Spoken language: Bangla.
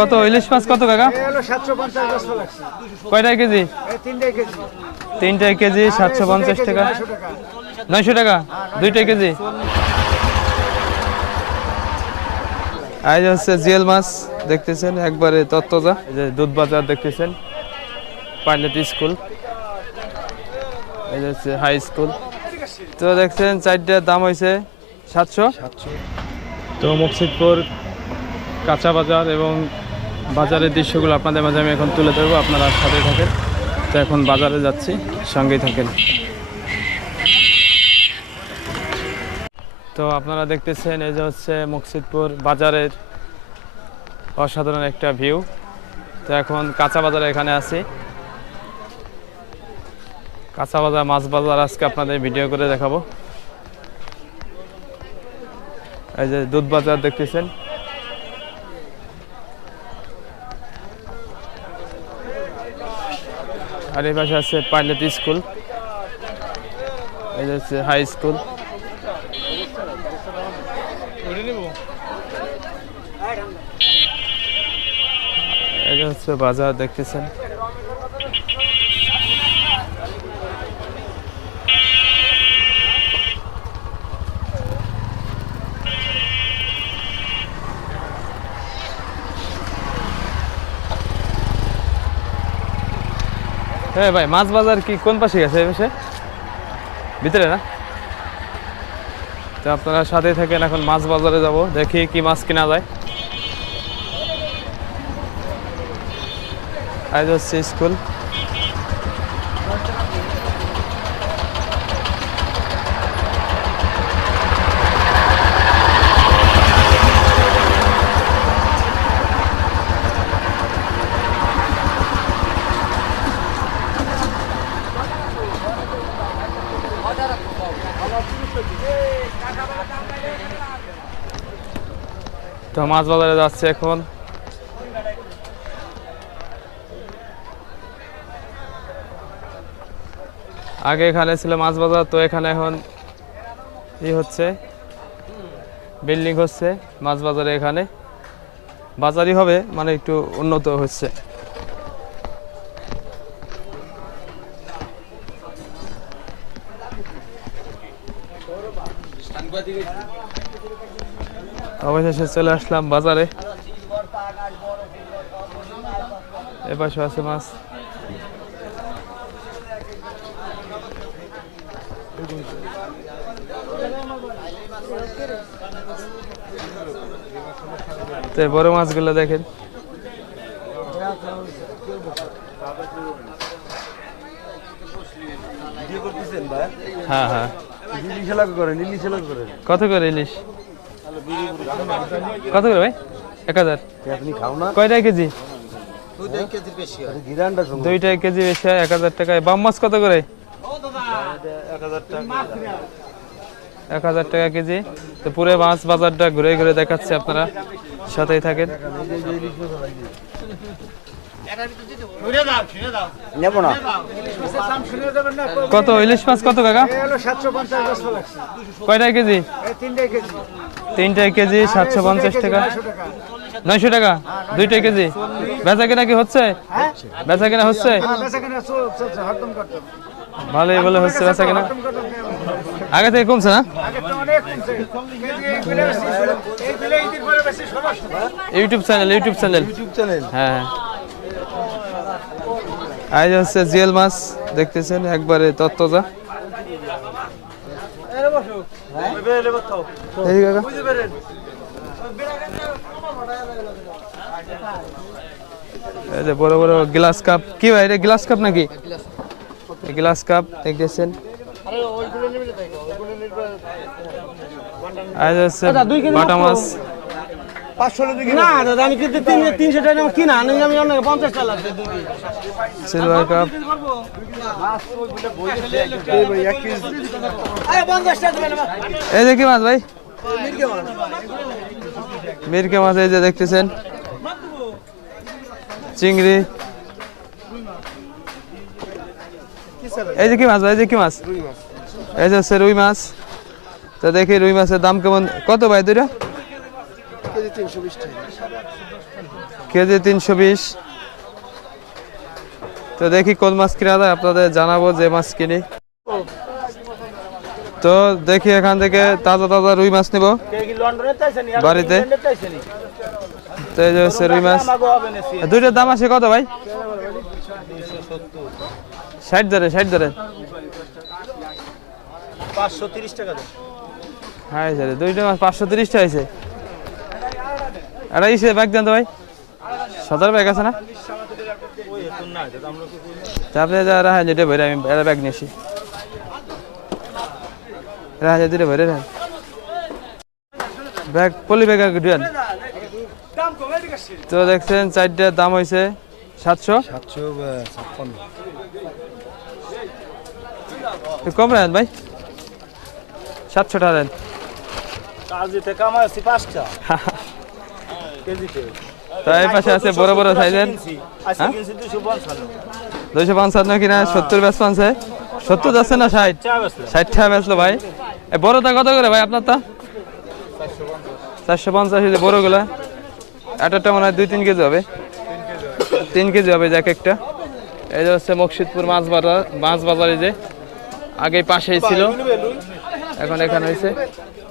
কত? ইলিশ মাছ কত কাকা? সাতশো কয়টা কেজি? এই তিনটাই কেজি। সাতশো পঞ্চাশ টাকা। নয়শো টাকা। টাকা? দুইটাই কেজি? আজ হচ্ছে জিএল মাছ দেখতেছেন? একবারে তত্ত্বজা। যে দুধ বাজার দেখতেছেন? Pilot school. এই যে হচ্ছে হাই স্কুল। তো দেখছেন চারটার দাম হয়েছে সাতশো। তো মুকসিদপুর কাঁচা বাজার এবং বাজারের দৃশ্যগুলো আপনাদের মাঝে আমি এখন তুলে ধরবো, আপনারা সাথে থাকেন। তো এখন বাজারে যাচ্ছি, সঙ্গেই থাকেন। তো আপনারা দেখতেছেন, এই যে হচ্ছে মুকসিদপুর বাজারের অসাধারণ একটা ভিউ। তো এখন কাঁচা বাজারে এখানে আছি। কাঁচা বাজার, মাছ বাজার আজকে আপনাদের ভিডিও করে দেখাবো। এই যে দুধ বাজার দেখতেছেন। আর এই পাশে আছে পাইলট স্কুল। এই হচ্ছে হাই স্কুল এটা হচ্ছে বাজার দেখতেছেন। হ্যাঁ ভাই, মাছ বাজার কি কোন পাশে গেছে পাশে? ভিতরে না? তো আপনারা সাথে থাকেন, এখন মাছ বাজারে যাব, দেখি কি মাছ কিনা যায়। আজ হচ্ছে স্কুল। তো মাছ বাজারে যাচ্ছে এখন। আগে এখানে ছিল মাছ বাজার, তো এখানে এখন ই হচ্ছে বিল্ডিং হচ্ছে মাছ বাজারে এখানে। বাজারই হবে মানে একটু উন্নত হচ্ছে। অবশেষে চলে আসলাম বাজারে। এপাশে আছে মাছ। তো বড় মাছগুলো দেখেন। হ্যাঁ হ্যাঁ। কত করে ইলিশ? কত করে ভাই? এক হাজার। কয়টা কেজি? গিরানটা দুইটা কেজি বেশি হয় এক হাজার টাকায়। বাম মাছ কত করে? এক হাজার টাকা এক হাজার টাকা কেজি। তো পুরো মাছ বাজারটা ঘুরে ঘুরে দেখাচ্ছে আপনারা। সাথেই থাকেন। নেব না। কত ইলিশ মাছ কত কাকা? এই হলো সাতশো পঞ্চাশ বছর লাগছে। কয়টা কেজি? এই কেজি। তিনটায় কেজি সাতশো পঞ্চাশ টাকা। নয়শো টাকা। নয়শো দুইটা কেজি? বেচা কেনা কি হচ্ছে? হ্যাঁ? বেচা কেনা হচ্ছে? হ্যাঁ। ভালোই বলে হচ্ছে বেচা কেনা। আগে থেকে কমছে না। YouTube channel YouTube channel. YouTube channel. হ্যাঁ। আজ হচ্ছে জিএল মাছ দেখতেছেন একবারে তত্ত্বজা। এই কাকা। এই যে বড় বড় গ্লাস কাপ। কি ভাই এটা গ্লাস কাপ নাকি? গ্লাস কাপ দেখতেছেন। আজ হচ্ছে বাটা মাছ। না দাদা আমি কিন্তু তিন তিনশো টাকা কিনা? আমি আমি অনেক পঞ্চাশ টাকা সিলভার কাপ। এই যে কি মাছ ভাই? মিরকে মাছ এই যে দেখতেছেন। চিংড়ি। এই যে কি মাছ ভাই এই যে কি মাছ? এই যে হচ্ছে রুই মাছ। তো দেখি রুই মাছের দাম কেমন কত ভাই দুইটা? কেজি তিনশো বিশ। তো দেখি কোন মাছ কিনা যায় আপনাদের জানাব যে মাছ কিনি। তো দেখি এখান থেকে তাজা তাজা রুই মাছ নিব। বাড়িতে? তো এই যে হচ্ছে রুই মাছ। দুইটার দাম আছে কত ভাই? ষাট ধরে ষাট ধরে। পাঁচশো তিরিশ টাকা। হ্যাঁ স্যার দুইটা মাছ পাঁচশো তিরিশটা হয়েছে। এটা ইসে ব্যাগ দেন তো ভাই। সদর ব্যাগ আছে না? ওই এখন না দাদা আমরা কি করি? তা আপনি যা রাখেন যেটা ভরে আমি এটা ব্যাগ নিয়েছি রাখেন দুটো ভরে রাখেন ব্যাগ পলি ব্যাগ ডুয়ান দাম কমে দিকে তো দেখছেন চারটার দাম হয়েছে সাতশো। সাতশো ছাপ্পান্ন। কম রাখেন ভাই। সাতশো টাকা দেন যেতে কামাইছি পাঁচটা। তো এই পাশে আছে বড় বড় সাইজের? হ্যাঁ? দুইশো পঞ্চান্ন। কিনা? সত্তর ব্যাস পাঁচে সত্তর যাচ্ছে না ষাট? ষাট টাকা বেচলো। ভাই। এ বড়টা কত করে ভাই আপনারটা? চারশো পঞ্চাশ। বড়গুলা। এক একটা মনে হয় দুই তিন কেজি হবে। তিন কেজি হবে যে এক একটা। এই যে হচ্ছে মকসিদপুর মাছ বাজার মাছ বাজারে যে। আগে পাশেই ছিল। এখন এখানে হয়েছে।